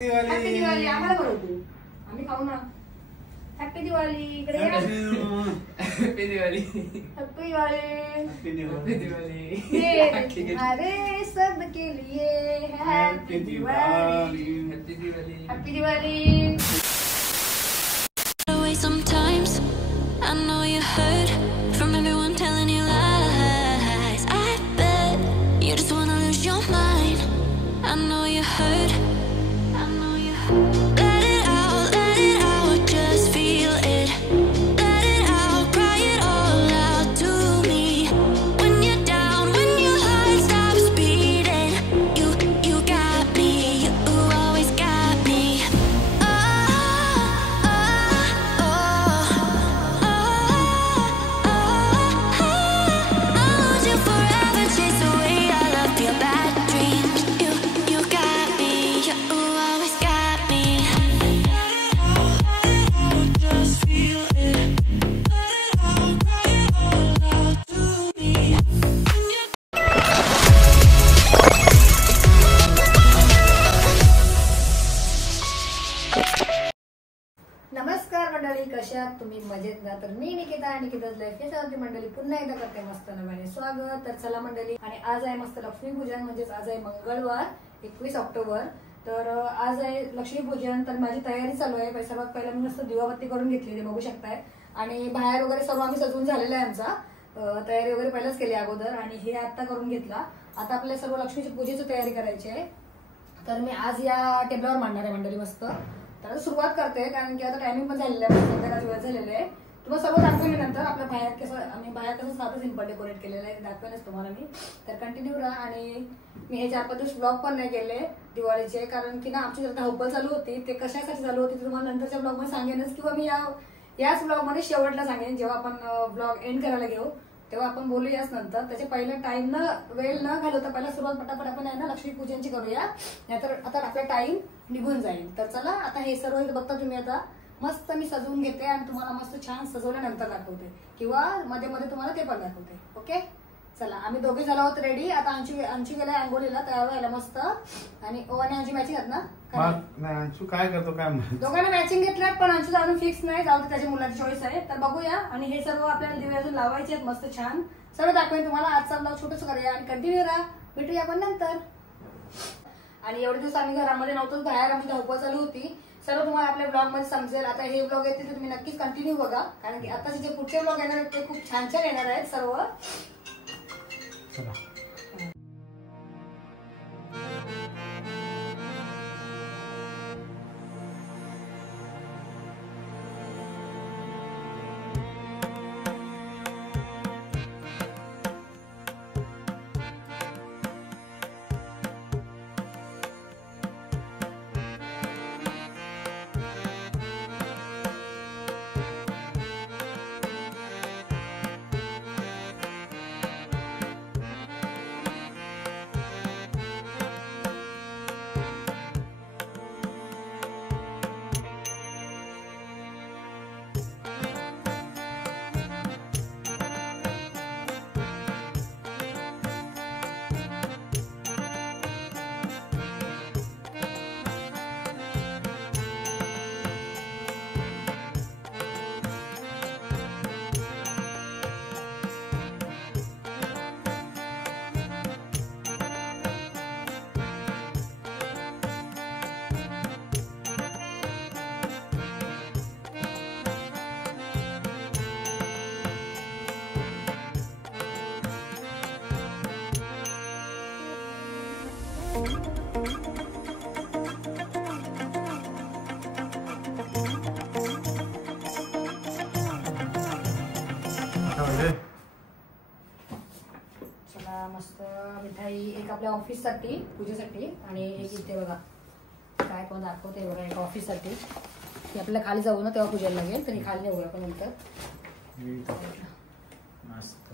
Happy Diwali आम्हाला बोलवतो आम्ही खाऊ ना. हॅपी दिवाळी इकडे या. Happy Diwali happy Diwali happy Diwali अरे सब के लिए happy Diwali happy Diwali happy Diwali. Sometimes I know you heard from everyone telling you lies. I bet you just wanna lose your mind. I know you heard. I know you heard. Let it out, just feel it. Let it out, cry it all out to me. When you're down, when your heart stops beating, you got me, you always got me. नमस्कार मंडळी, कशा आहात तुम्ही? मजेत ना? तर मी निकिता आणि निकिताच life या सारखी मंडळी पुन्हा एकदा करते मस्त नव्याने स्वागत. तर चला मंडळी, आणि आज आहे मस्त लक्ष्मीपूजन, म्हणजेच आज आहे मंगळवार 21 ऑक्टोबर. तर आज आहे लक्ष्मीपूजन. तर माझी तयारी चालू आहे. सर्वात पहिला मी मस्त दिवाबत्ती करून घेतली, ते बघू शकताय. आणि बाहेर वगैरे सर्व आम्ही सजवून झालेला आहे. आमचा तयारी वगैरे पहिलाच केली अगोदर, आणि हे आता करून घेतला. आता आपल्याला सर्व लक्ष्मीची पूजेची तयारी करायची आहे. तर मी आज या टेबलावर मांडणार आहे मंडळी मस्त. तर सुरुवात करते, कारण की आता टायमिंग पण झालेलं आहे, संध्याकाळची वेळ झालेली आहे. तुम्हाला सर्व दाखवेन मी नंतर. आपल्या बाहेर कसं साधं सिंपल डेकोरेट केलेलं आहे दाखवेनच तुम्हाला मी. तर कंटिन्यू राहा. आणि मी हे 4-5 दिवस ब्लॉग पण नाही केले दिवाळीचे, कारण की ना आमची जर धावपळ चालू होती. ते कशासाठी चालू होती तुम्हाला नंतरच्या ब्लॉग मध्ये सांगेनच, किंवा मी याच ब्लॉग मध्ये शेवटला सांगेन. जेव्हा आपण ब्लॉग एंड करायला घेऊ तेव्हा आपण बोलूयाच नंतर. त्याच्या पहिलं टाइम वेळ न घालवता पहिला सुरुवात पटापट आपण आहे ना लक्ष्मीपूजनची करूया, नाहीतर आता आपला टाइम निघून जाईल. तर चला, आता हे सर्व बघता तुम्ही. आता मस्त मी सजवून घेते आणि तुम्हाला मस्त छान सजवल्यानंतर दाखवते, किंवा मध्ये मध्ये तुम्हाला ते पण दाखवते. ओके, चला. आम्ही दोघे झालो आहोत रेडी. आता अंशू गेलाय आंघोळीला तयार व्हायला मस्त. आणि आणि अंशू मॅचिंग आहेत ना? अंशू काय करतो काय? दोघांना मॅचिंग घेतल्यात, पण अंशूचा अजून फिक्स नाही. जाऊ दे, त्याच्या मुलाची चॉईस आहे. तर बघूया. आणि हे सर्व आपल्याला दिवे अजून लावायचे आहेत मस्त छान. सर्व दाखवेन तुम्हाला. आजचा ब्लॉग छोटंच करूया आणि कंटिन्यू राहा. भेटूया आपण नंतर. आणि एवढे दिवस आम्ही घरामध्ये नव्हतो, बाहेर आमची धावपळ चालू होती. सर्व तुम्हाला आपल्या ब्लॉग मध्ये समजेल. आता हे ब्लॉग येतील तर तुम्ही नक्कीच कंटिन्यू बघा, कारण की आताचे जे पुढचे ब्लॉग येणार आहेत ते खूप छान छान येणार आहेत सर्व. चला, मस्त मिठाई एक आपल्या ऑफिस साठी पूजेसाठी, आणि एक इथे बघा काय पण दाखवते बघा, एक ऑफिस साठी. की आपल्याला खाली जाऊ ना तेव्हा पूजेला लागेल, तरी खाली जाऊया आपण नंतर. मस्त.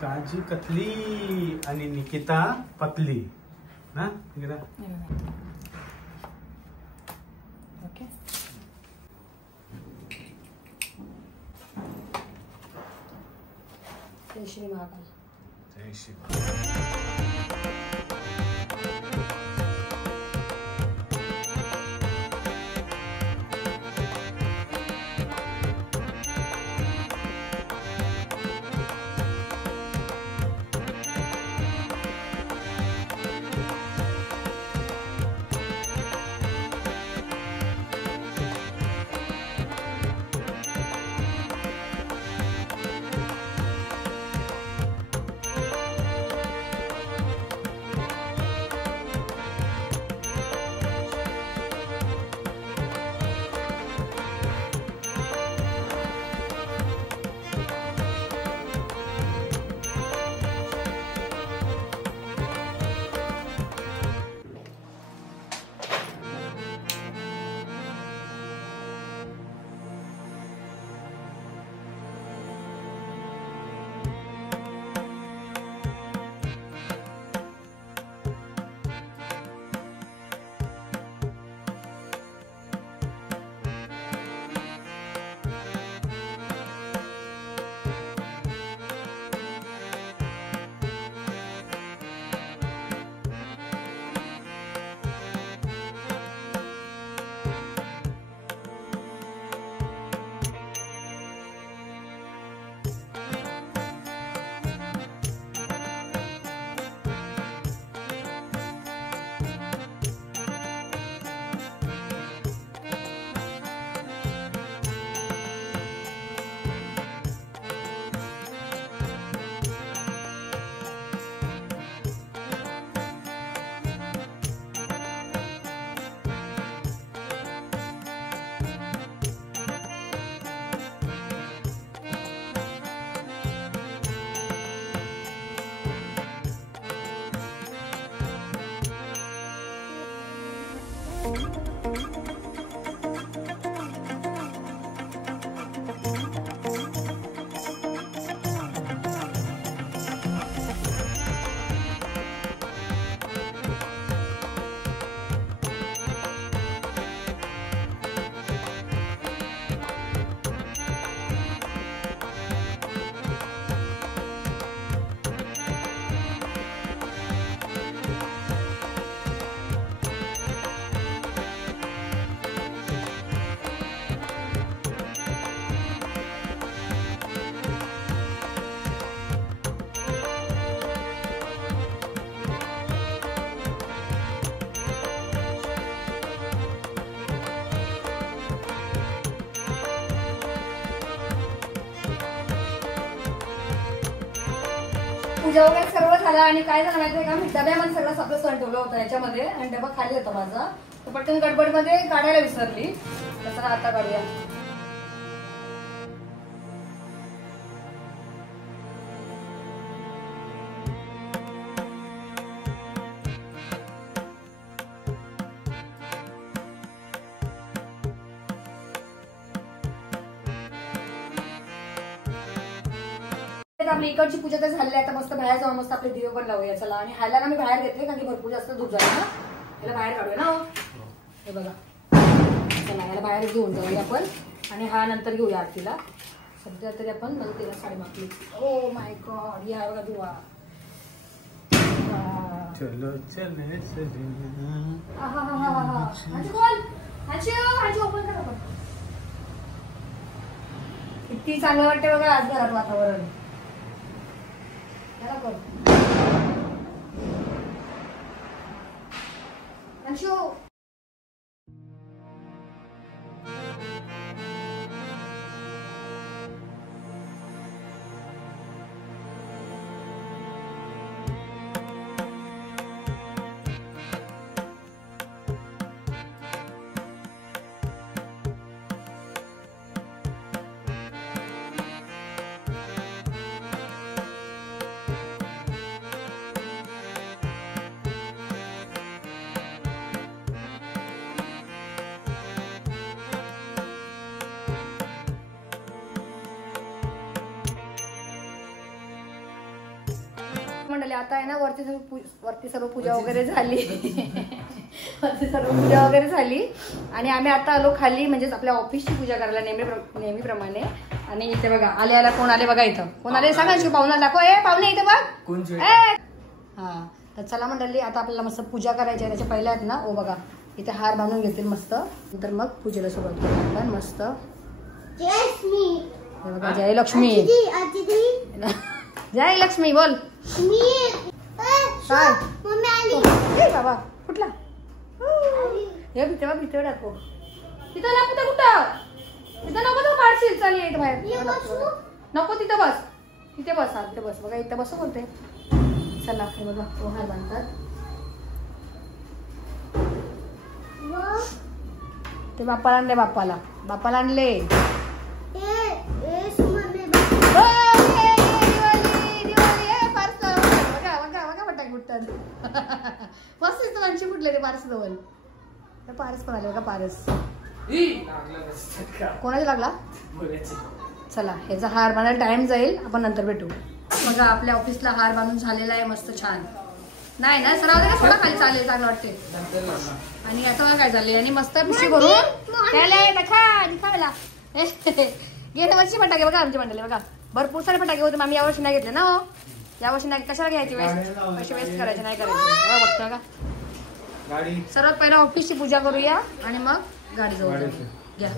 काजी कतली आणि निकिता पतली ना? ओके, जय श्री महाकाल. जय शिव. पूजा वगैरे सर्व झालं आणि काय झालं माहितीये का, मी डब्यामध्ये सगळं सगळं सण ठेवलं होतं याच्यामध्ये आणि डबा खाली होता माझा, तर पटकन गडबडमध्ये काढायला विसरली. तसं आता काढूया. आपली इकडची पूजा तर झाली आहे. आता मस्त बाहेर जाऊन मस्त आपले दिवे पण लावूया. चला. आणि ह्याला ना मी बाहेर घेतले कारण की भरपूर जास्त दूध झालं ना, ह्याला बाहेर काढूया ना. हे बघा, चला ह्याला बाहेर घेऊन जाऊया आपण आणि हा नंतर घेऊया आरतीला. सध्या तरी आपण तिला साडी मागली. ओ माय गॉड, या बघा दुवा. चलो चले सजना. हाची बोल, हाची ओपन करा पण. किती चांगलं वाटतं बघा आज घरात वातावरण. याला कर अंशू. मंडळी आता आहे ना वरती सर्व पूजा वगैरे झाली. वरती सर्व पूजा वगैरे झाली आणि आम्ही आता आलो खाली, म्हणजेच आपल्या ऑफिसची पूजा करायला नेहमीप्रमाणे. आणि इथे बघा आले आला कोण आले बघा इथं कोण आले सांगायचे पाहुणा दाखव ए पाहुणे इथे बघ कोण हा तर चला मंडळी आता आपल्याला मस्त पूजा करायची आहे त्याच्या पहिल्या आहेत ना ओ बघा इथे हार बांधून घेतील मस्त नंतर मग पूजेला सुरुवात करू आपण मस्त हे बघा जय लक्ष्मी जय लक्ष्मी बोल काय ए बाबा कुठला हे तेव्हा भीतर दाखव तिथं नको तर कुठं तिथं नको तर काढशील चालेल येत बाहेर नको तिथं बस तिथे बस हा तिथे बस बघा इथं बस बोलते चला हे बघा तो हार बांधतात ते बाप्पाला आणले बाप्पाला आणले मस्त माणशी कुठले ते पारस जवळ पारस पण आले बघा पारस कोणाचा लागला चला ह्याचा हार बांधायला टाइम जाईल आपण नंतर भेटू बघा आपल्या ऑफिसला हार बांधून झालेला आहे मस्त छान नाही ना सराव का थोडा खाली चालेल चांगलं वाटते आणि आता बघा काय झाले आणि मस्त पिशवी भरून खायला गेल्या वर्षी फटाके बघा आमचे मंडळी बघा भरपूर सारे फटाके होते आम्ही यावर्षी नाही घेतले ना हो यावर्षी नाही कशाला घ्यायची पैसे वेस्ट करायचे नाही करायचे बघतो का सर्वात पहिला ऑफिसची पूजा करूया आणि मग गाडी जवळ घ्या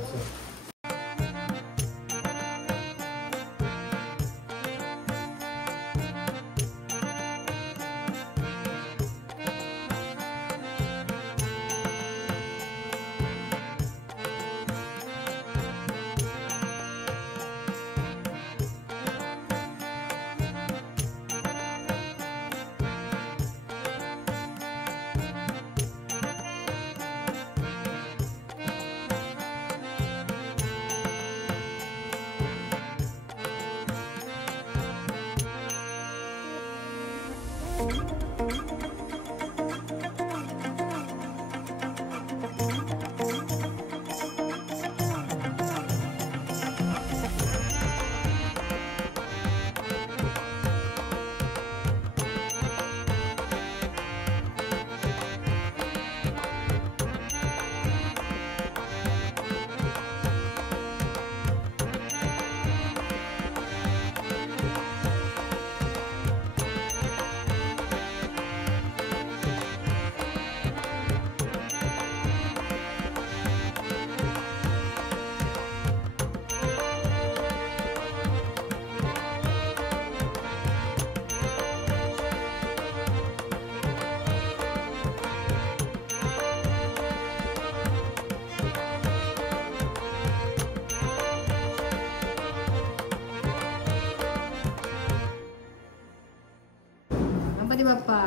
बाप्पा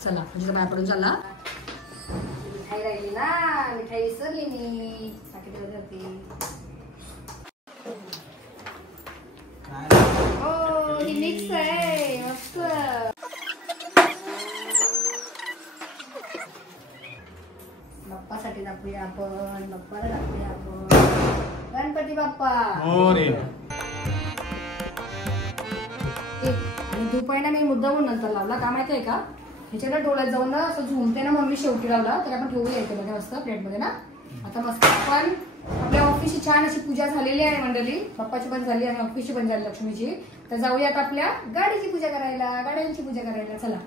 चला तुझ्या बाहेर पडून चला मिठाई राहिली ना मिठाई विसरली मी हो ही मिक्स आहे मस्त बाप्पासाठी दाखवूया आपण बाप्पाला दाखवूया आपण गणपती बाप्पा आणि दुपायला मी मुद्दामून नंतर लावला का माहिती आहे का ह्याच्याला डोळ्यात जाऊन ना असं झुमते ना मम्मी शेवटी लावला तर आपण ठेवूया इथे मध्ये मस्त प्लेटमध्ये ना आता मस्त आपण आपल्या ऑफिसची छान अशी पूजा झालेली आहे मंडळी पप्पाची पण झाली आणि ऑफिसची पण झाली लक्ष्मीची तर जाऊयात आपल्या गाडीची पूजा करायला गाड्यांची पूजा करायला चला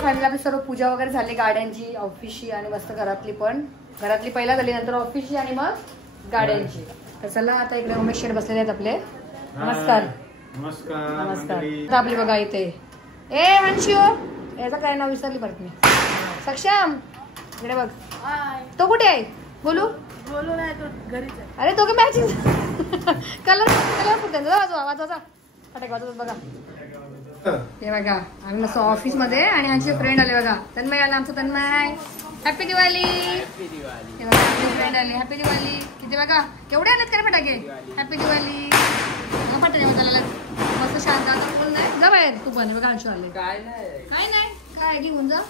फायनली आपली सर्व पूजा वगैरे झाली गाड्यांची ऑफिसची आणि मस्त घरातली पण घरातली पहिला झाली नंतर ऑफिसची आणि मग गाड्यांची तर चला आता इकडे उमेश शेठ बसलेले आहेत आपले. नमस्कार. नमस्कार नमस्कार. मंडळी. आता आपली बघा इथे ए वंशू याचं काय नाव विसरली परत मी. सक्षम इकडे बघ. तो कुठे आहे? बोलू नाही तो घरीच आहे. अरे तो काय मॅचिंग कलर वाजवा फटाके वाजवत बघा. हे बघा आम्ही मस्त ऑफिस मध्ये आणि आमचे फ्रेंड आले बघा. तन्मय आला आमचं. तन्मय हॅपी दिवाळी. हे बघा आपले फ्रेंड आले. हॅपी दिवाळी. किती बघा केवढे आलेत का फटाके. हॅपी दिवाळी. फटाके वाजवला मस्त शांत. आता बोल नाही जा बाहेर तू पण. बघा अंशू आले. काय नाही काय नाही काय घेऊन जा.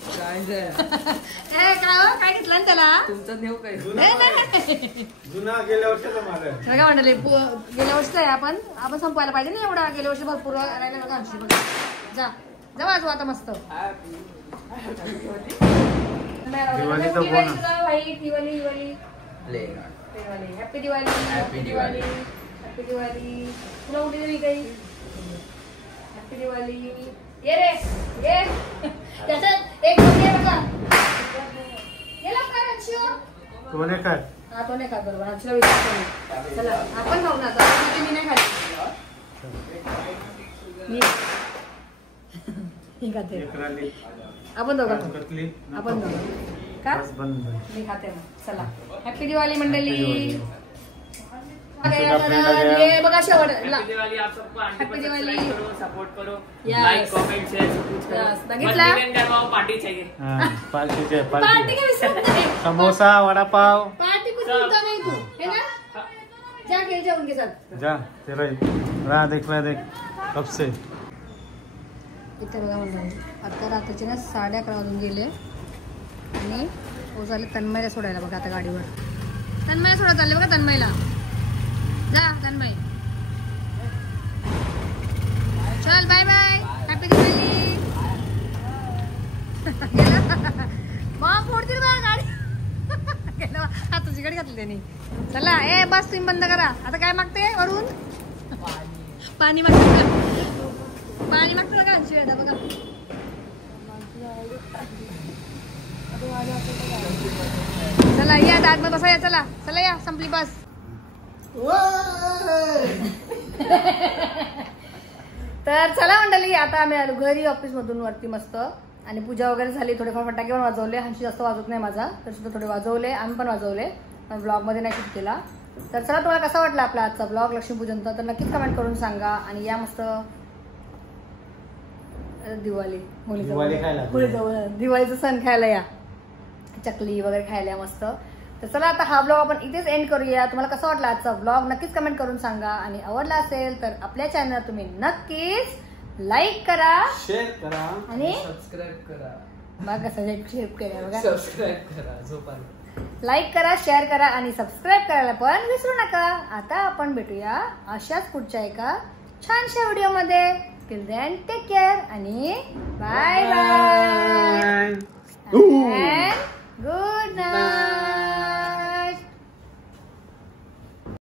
काय नाही ए काय घेतलं ना त्याला. तुमचं नेऊ काय जुना गेल्या वर्षाचा माल आहे. बघा म्हणाले गेल्या वर्षी आहे आपण संपवायला पाहिजे ना एवढा. गेल्या वर्षी भरपूर राहिला बघा अंशी. बघा जा जा वाजू आता मस्त. दिवाळी तर बोला. भाई Diwali Diwali happy Diwali. Happy Diwali. Happy Diwali. तुला उठी देवी काही. हॅपी दिवाळी. ये रे ये त्याच्यात एक बघा ये लवकर अंशू. कोणे काय हा तो नाही खात बरोबर. आमच्या विचार चला आपण खाऊ ना आता. मी नाही खात. मी खाते. एक राली आपण दोघं कतली आपण दोघं का बस बंद. मी खाते मग. चला हॅपी दिवाळी मंडळी. आपल्या friend ये बघा शेवट हैप्पी दिवाली. आप सबको आंटी Happy को दिवाली. सब्सक्राइब करो, सपोर्ट करो, Yes. लाइक कमेंट शेयर सब कुछ करो. Yes. बघितला? मत करवाओ, पार्टी चाहिए. हा, पार्टीचे पार्टी पार्टी काय विसरत नाही. समोसा वडापाव. पार्टी कुछ भूलता नहीं तू है ना. जा खेल जा उनके साथ. जा तेरा राह देख कब से. इथे बघा मंडळी आता रात्रीचे ना 11:30 वाजून गेले आणि पोच आले तन्मयला सोडायला बघा आता गाडीवर. तन्मयला सोडत चालले बघा. तन्मयला जा तन्मय. चल बाय बाय. हॅपी दिवाळी. मग फोडतील बघा गाडी. गेलं हा तुझी गाडी घातली त्यांनी. चला ए बस तुम्ही बंद करा. आता काय मागते वरून. पाणी मागते का. पाणी मागते बघा अंशी आता बघा. चला या आतमध्ये बसा. या चला चला या संपली बस. तर चला मंडळी आता आम्ही आलो घरी ऑफिस मधून वरती मस्त. आणि पूजा वगैरे झाली. थोडेफार फटाके पण वाजवले. हंशी जास्त वाजवत नाही माझा तर सुद्धा थोडे वाजवले. आम्ही पण वाजवले पण ब्लॉग मध्ये नाही शूट केला. तर चला तुम्हाला कसा वाटला आपला आजचा ब्लॉग लक्ष्मीपूजनचा तर नक्कीच कमेंट करून सांगा. आणि या मस्त दिवाळी दिवाळीचा सण खायला या. चकली वगैरे खायला मस्त. तर चला आता हा ब्लॉग आपण इथेच एंड करूया. तुम्हाला कसा वाटला आजचा ब्लॉग नक्कीच कमेंट करून सांगा. आणि आवडला असेल तर आपल्या चॅनल तुम्ही नक्कीच लाईक करा शेअर करा आणि सब्सक्राइब करा. बघा शेअर करा बघा. सब्सक्राइब करा झोपाल. लाईक करा शेअर करा आणि सबस्क्राईब करायला पण विसरू नका. आता आपण भेटूया अशाच पुढच्या एका छानशा व्हिडिओ मध्ये. टिल देन टेक केअर आणि बाय बाय.